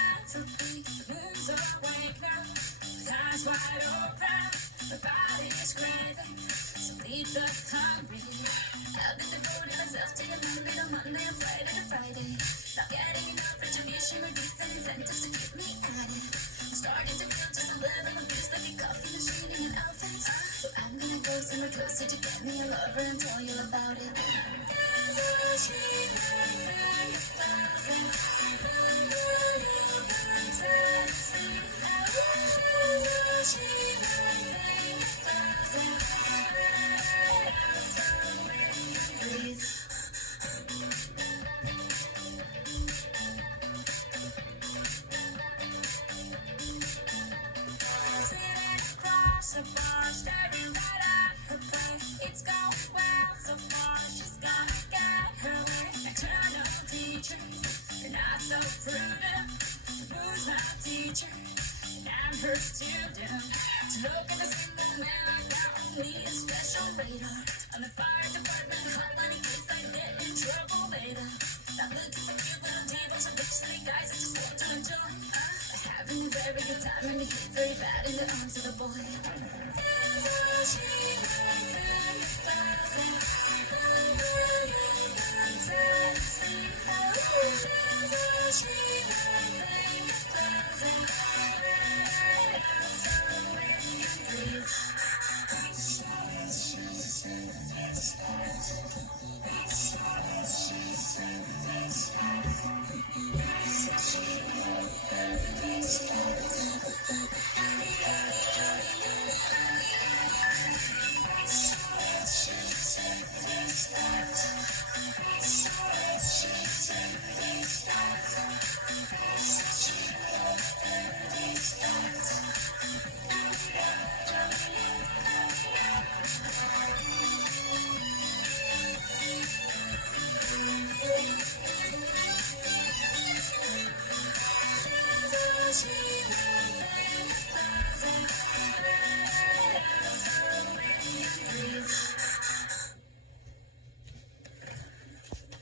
Mentally, the moon's awake now. The eyes wide open, the body's craving. So feed the hungry. I've been devoting myself to your Monday to Monday and Friday to Friday. Not getting enough retribution, reducing incentives to keep me at it. I'm starting to feel just a little abused, like a coffee machine in an outfit. So I'm gonna go somewhere closer to get me a lover and tell you about it. There's a shimmering thing that across the bar, staring right at her plate. It's going well so far. She's gonna get her way. Eternal teachers, they're not so prudent. Who's my teacher? And I'm her student. To look at the single man, I got only a special radar. On the fire department hotline in case I get in trouble later. Not looking for cute little devils or rich city guys. I just want to enjoy. Having a very good time and behave very bad in the arms of the boy. There's a shimmering thing that doesn't There's a shimmering